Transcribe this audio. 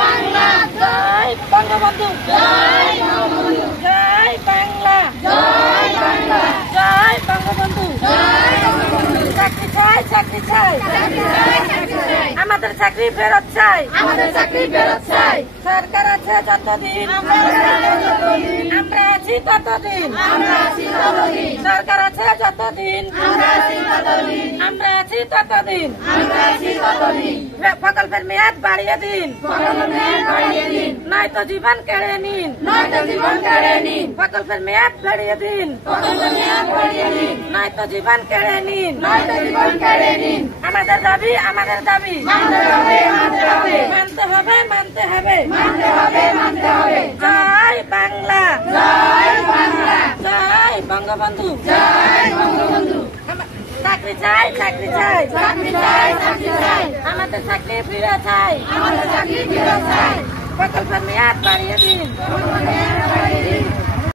বাংলা, জয় বঙ্গবন্ধু, জয় বঙ্গবন্ধু, জয় বাংলা, জয় বাংলা, জয় বঙ্গবন্ধু। জয় বঙ্গবন্ধু। চাকরি চাই, চাকরি চাই, চাকরি চাই, চাকরি চাই, আমাদের চাকরি ফেরত চাই। আমাদের চাকরি ফেরত চাই। সরকার আছে যতদিন, আমরা আছি ততদিন। আমরা আছি ততদিন, সরকার আছে যতদিন, আমরা আছি ততদিন, আমরা আছি ততদিন। আমরা আছি ততদিন। প্রকল্পের মেয়াদ বাড়িয়ে দিন, প্রকল্পের মেয়াদ বাড়িয়ে দিন, নয়তো জীবন কেড়ে নিন। নয়তো জীবন কেড়ে নিন। প্রকল্পের মেয়াদ বাড়িয়ে দিন, প্রকল্পের মেয়াদ বাড়িয়ে দিন, নয়তো জীবন কেড়ে নিন। নয়তো জীবন কেড়ে নিন। আমাদের দাবি, আমাদের দাবি মানতে হবে, মানতে হবে, মানতে হবে, মানতে হবে। মানতে হবে, মানতে হবে। জয় বাংলা, জয় বাংলা, জয় বঙ্গবন্ধু। জয় বঙ্গবন্ধু। চাকরি চাই, চাকরি চাই, চাকরি চাই, চাকরি চাই, আমাদের চাকরি ফিরে চাই। আমাদের চাকরি ফেরত চাই। প্রকল্পের মেয়াদ বাড়িয়ে দিন, প্রকল্পের